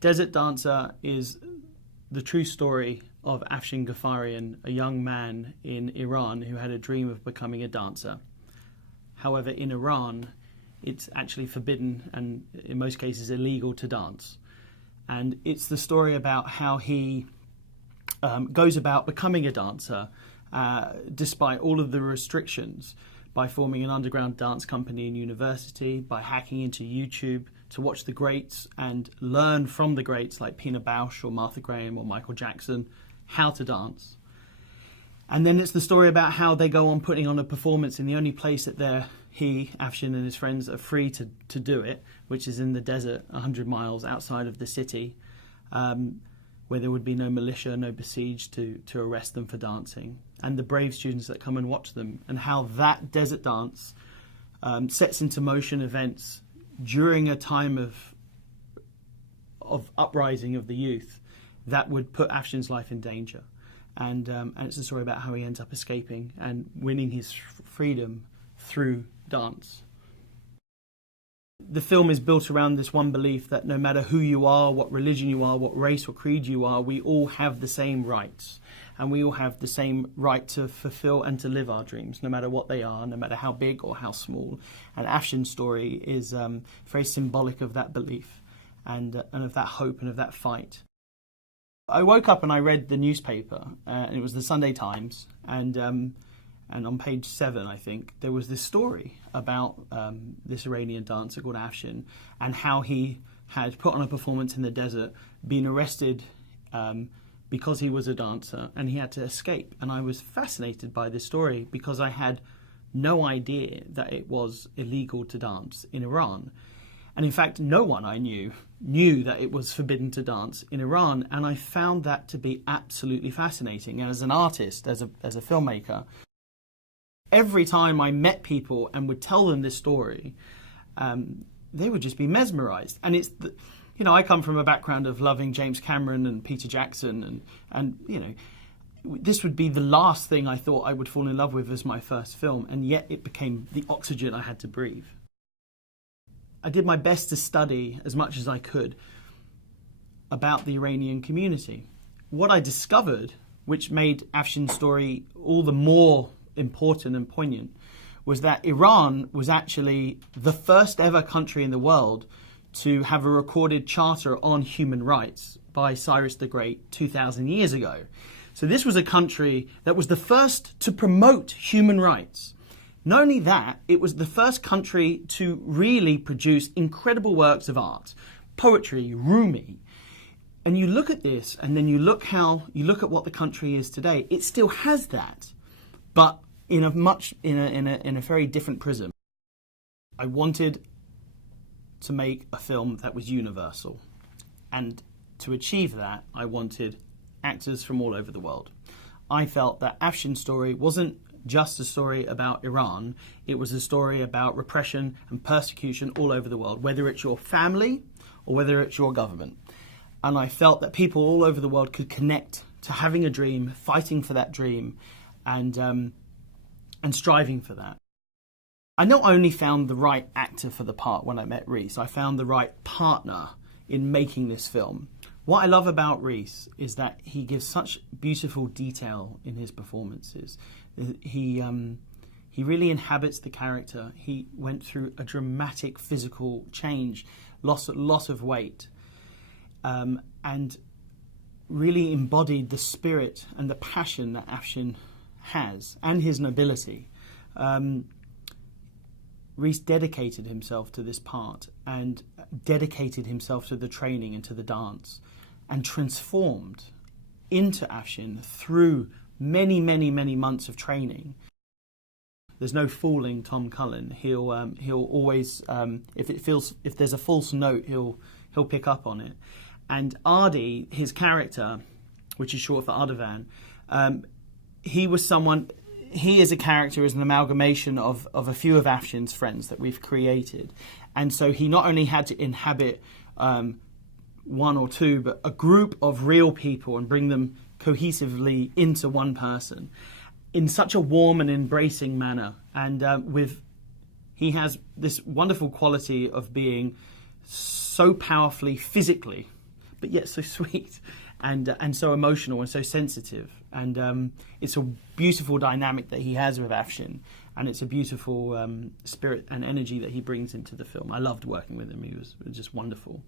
Desert Dancer is the true story of Afshin Ghaffarian, a young man in Iran who had a dream of becoming a dancer. However, in Iran, it's actually forbidden and in most cases illegal to dance. And it's the story about how he goes about becoming a dancer despite all of the restrictions, by forming an underground dance company in university, by hacking into YouTube to watch the greats and learn from the greats like Pina Bausch or Martha Graham or Michael Jackson how to dance. And then it's the story about how they go on putting on a performance in the only place that he, Afshin, and his friends are free to do it, which is in the desert 100 miles outside of the city, where there would be no militia, no besieged to arrest them for dancing, and the brave students that come and watch them, and how that desert dance sets into motion events during a time of uprising of the youth that would put Afshin's life in danger. And it's a story about how he ends up escaping and winning his freedom through dance. The film is built around this one belief that no matter who you are, what religion you are, what race or creed you are, we all have the same rights. And we all have the same right to fulfill and to live our dreams, no matter what they are, no matter how big or how small. And Afshin's story is very symbolic of that belief and of that hope and of that fight. I woke up and I read the newspaper, and it was the Sunday Times, and on page 7, I think, there was this story about this Iranian dancer called Afshin, and how he had put on a performance in the desert, been arrested because he was a dancer, and he had to escape. And I was fascinated by this story because I had no idea that it was illegal to dance in Iran. And in fact, no one I knew that it was forbidden to dance in Iran. And I found that to be absolutely fascinating. And as an artist, as a filmmaker, every time I met people and would tell them this story, they would just be mesmerized. And it's, I come from a background of loving James Cameron and Peter Jackson, and this would be the last thing I thought I would fall in love with as my first film, and yet it became the oxygen I had to breathe. I did my best to study as much as I could about the Iranian community. What I discovered, which made Afshin's story all the more important and poignant, was that Iran was actually the first ever country in the world to have a recorded charter on human rights by Cyrus the Great 2,000 years ago. So this was a country that was the first to promote human rights. Not only that, it was the first country to really produce incredible works of art, poetry, Rumi. And you look at this, and then you look at what the country is today. It still has that, but in a very different prism. I wanted to make a film that was universal, and to achieve that, I wanted actors from all over the world. I felt that Afshin's story wasn't just a story about Iran, it was a story about repression and persecution all over the world, whether it's your family or whether it's your government. And I felt that people all over the world could connect to having a dream, fighting for that dream, and striving for that. I not only found the right actor for the part when I met Rhys, I found the right partner in making this film. What I love about Rhys is that he gives such beautiful detail in his performances. He really inhabits the character. He went through a dramatic physical change, lost a lot of weight, and really embodied the spirit and the passion that Afshin has, and his nobility. Rhys dedicated himself to this part, and dedicated himself to the training and to the dance, and transformed into Afshin through many, many, many months of training. There's no fooling Tom Cullen. He'll always, if there's a false note, he'll pick up on it. And Ardi, his character, which is short for Ardavan, he is a character as an amalgamation of a few of Afshin's friends that we've created. And so he not only had to inhabit one or two, but a group of real people and bring them cohesively into one person in such a warm and embracing manner. And he has this wonderful quality of being so powerfully physically, but yet so sweet, and so emotional and so sensitive. And it's a beautiful dynamic that he has with Afshin, and it's a beautiful spirit and energy that he brings into the film. I loved working with him. He was just wonderful.